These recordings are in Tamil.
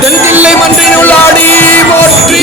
தென்தில்லை மன்றின் உள்ளாடி போற்றி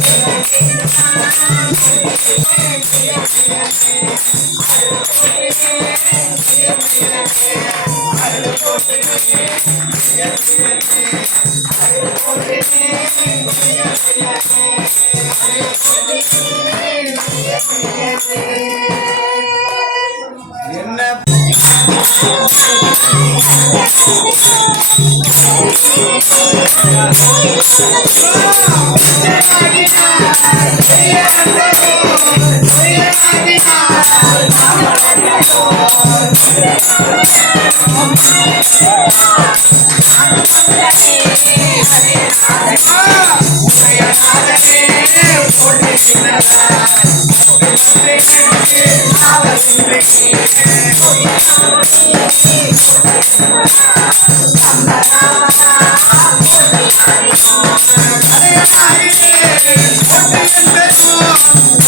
Yeah.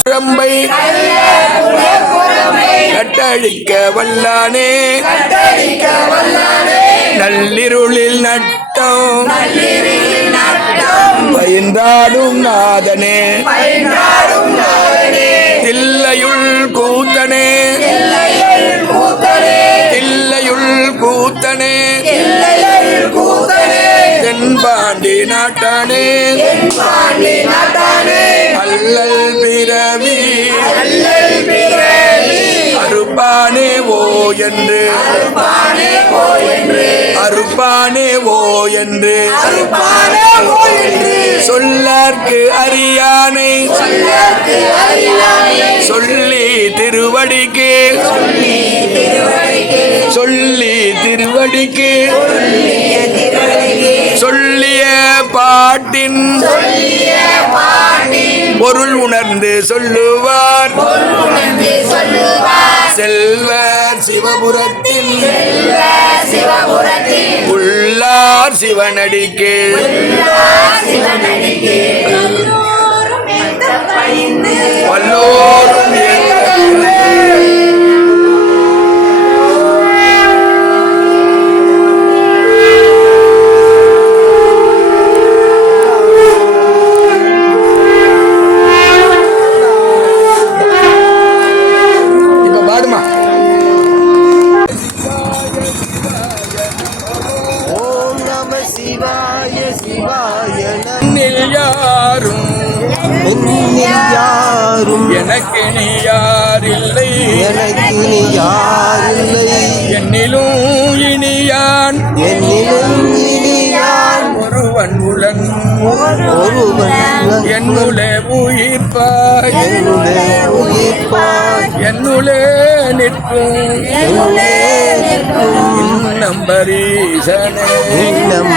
குழம்பை கட்டழிக்க வல்லானே. நள்ளிருளில் நட்டம் பயின்றாடும் நாதனே. தில்லையுள் கூத்தனே. தில்லையுள் கூத்தனே. தென்பாண்டி நாட்டானே. அல்லல் பிறவி. அறுப்பானே ஓ என்று. அறுப்பானே ஓ என்று சொல்லார்க்கு அறியானை சொல்லி திருவடிக்கு சொல்லி திருவடிக்கு சொல்லிய பாட்டின் பொருள் உணர்ந்து சொல்லுவார் செல்வர் சிவபுரத்தில் சிவனடிக்கு. சிவாய சிவாய என்னில் யாரும் யாரும் எனக்கு நீ யாரில்லை. எனக்கு இனி யாரில்லை. என்னிலும் இனியான். என்னிலும் இனி யான் ஒருவன் உலன். ஒருவன் என்னுளே உயிர்ப்பாய். என்னுடைய உயிர்ப்பாய். என்னுளே நிற்கும். என்னுடைய நிற்கும். நம்பரீசனே இன்னம்